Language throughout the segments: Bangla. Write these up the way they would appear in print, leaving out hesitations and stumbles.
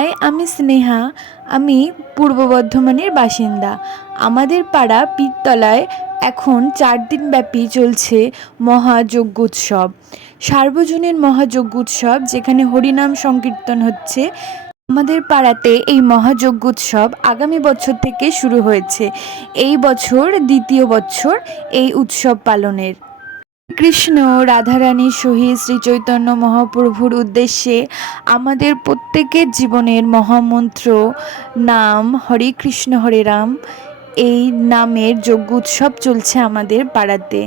হাই, আমি স্নেহা। আমি পূর্ব বর্ধমানের বাসিন্দা। আমাদের পাড়া পীরতলায় এখন ৪ দিনব্যাপী চলছে মহাযজ্ঞোৎসব, সার্বজনীন মহাযজ্ঞোৎসব, যেখানে হরিনাম সংকীর্তন হচ্ছে। আমাদের পাড়াতে এই মহাযজ্ঞোৎসব আগামী বছর থেকে শুরু হয়েছে। এই বছর দ্বিতীয় বছর এই উৎসব পালনের। কৃষ্ণ রাধারানীর সহিত শ্রী চৈতন্য মহাপ্রভুর উদ্দেশ্যে আমাদের প্রত্যেকের জীবনের মহামন্ত্র নাম হরে কৃষ্ণ হরে রাম, এই নামের যজ্ঞ উৎসব চলছে আমাদের পাড়াতে।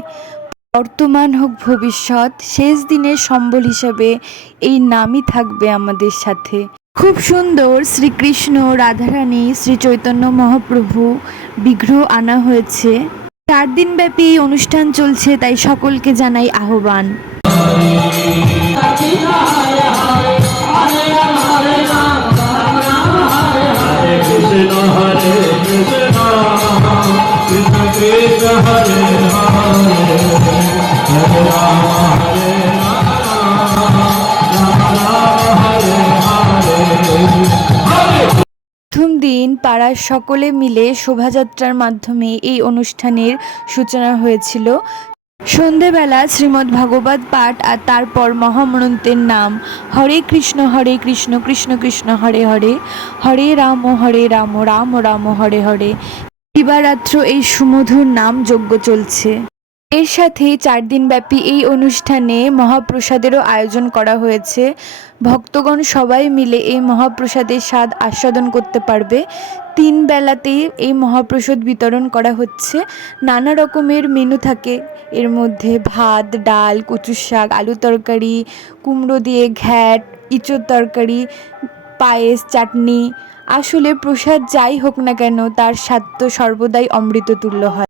বর্তমান হোক ভবিষ্যৎ, শেষ দিনের সম্বল হিসাবে এই নামই থাকবে আমাদের সাথে। খুব সুন্দর শ্রীকৃষ্ণ রাধারানী শ্রী চৈতন্য মহাপ্রভু বিগ্রহ আনা হয়েছে। ৪ দিনব্যাপী এই অনুষ্ঠান চলছে, তাই সকলকে জানাই আহ্বান। প্রথম দিন পাড়ার সকলে মিলে শোভাযাত্রার মাধ্যমে এই অনুষ্ঠানের সূচনা হয়েছিল। সন্ধেবেলা শ্রীমদ্ ভাগবত পাঠ আর তারপর মহামন্ত্রের নাম হরে কৃষ্ণ কৃষ্ণ কৃষ্ণ হরে হরে, হরে রাম রাম রাম হরে হরে। দিবারাত্র এই সুমধুর নাম যজ্ঞ চলছে। এর সাথে ৪ দিনব্যাপী এই অনুষ্ঠানে মহাপ্রসাদেরও আয়োজন করা হয়েছে। ভক্তগণ সবাই মিলে এই মহাপ্রসাদের স্বাদ আস্বাদন করতে পারবে। ৩ বেলাতেই এই মহাপ্রসাদ বিতরণ করা হচ্ছে। নানা রকমের মেনু থাকে, এর মধ্যে ভাত, ডাল, কচুর শাক, আলু তরকারি, কুমড়ো দিয়ে ঘ্যাট, ইঁচড় তরকারি, পায়েস, চাটনি। আসলে প্রসাদ যাই হোক না কেন, তার স্বাদ তো সর্বদাই অমৃততুল্য হয়।